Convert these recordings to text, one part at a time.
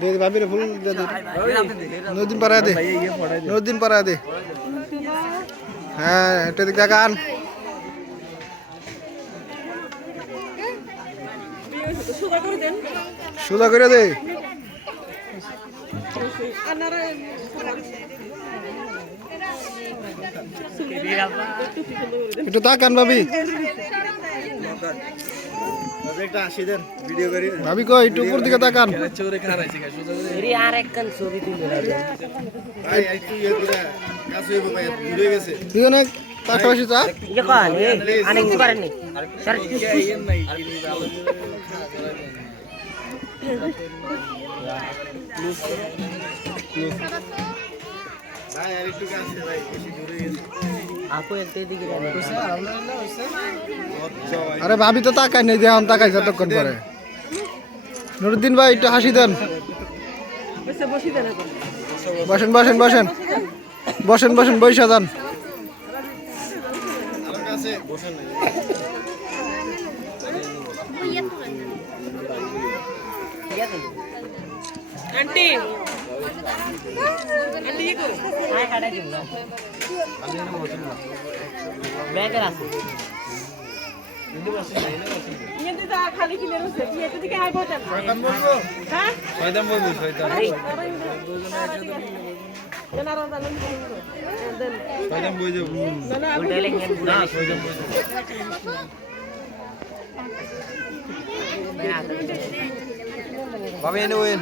দে ভাবিরে ফুল নদীন পাড়া দে নদীন পাড়া দে। হ্যাঁ দিক দেখান সোজা করে দে। একটু তাকান ভাবি একটা আসি দেন ভিডিও করি ভাবি কই একটু উপর দিকে তাকান। ইয়ে পাশাপাশি চা ইয়ে কিছু ভাই আর একটু কাজ আছে ভাই বেশি দূরে গেছে। আরে ভাবি তো তাকাই নেই দেখান তাকাই যতক্ষণ পরে নুরুদ্দিন ভাই একটু হাসি দেন বসে বসি দেন এখন বসেন বসেন বসেন বসেন বসেন বৈশা যান আন্টি ব্যাগের আছে খালি কিনে রয়েছে দিকে আয় বলব হ্যাঁ বলব ভাবে এনে ওয়েন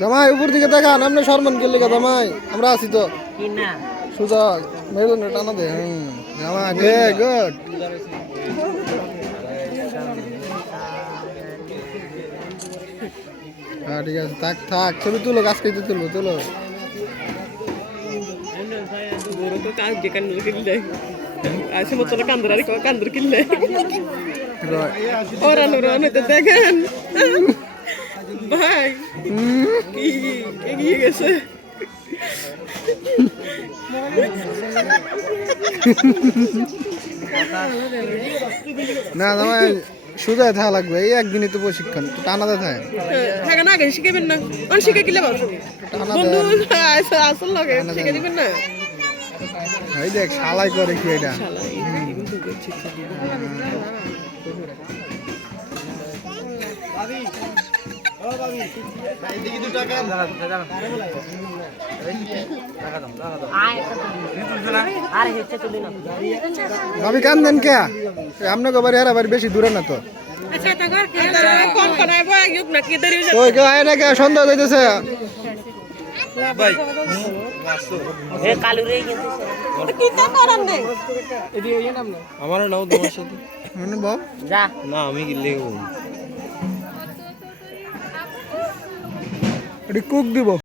জামাই উপর দিকে দেখান আপনি করলে কা জামাই আমরা আছি তো সুজা মেরুন টানা দে হুম জামাই দে গুড হ্যাঁ ঠিক আছে থাক থাক ছবি তুলো গাছ কেটে তুলবো তুলো কাজ মতো কান্দর আর কান্দর কিনলে Right. ওরা নুরান তো দেখেন ভাই কি এগিয়ে গেছে না জামাই সুজায় থাকা লাগবে এই একদিনই তো প্রশিক্ষণ টানাতে থাকে। থাকে না আগে শিখাবেন না। অন শিখে কিলে বন্ধু আসল লাগে শিখে দিবেন না? এই দেখ শালাই করে কি এটা? আরে ভাবি কান কে? আপনাকে বাড়ি হারা বাড়ি বেশি দূরে না তো? আচ্ছা তা কর কোন কোন আইবো আইয়ুক না কি দেরি ওই কেউ আয় না কে সন্ধ্যা দিতেছে ভাই এ কালু রে কিন্তু কি তা করান নেই আমারও নাও তোমার সাথে। না আমি এটি কুক দিব।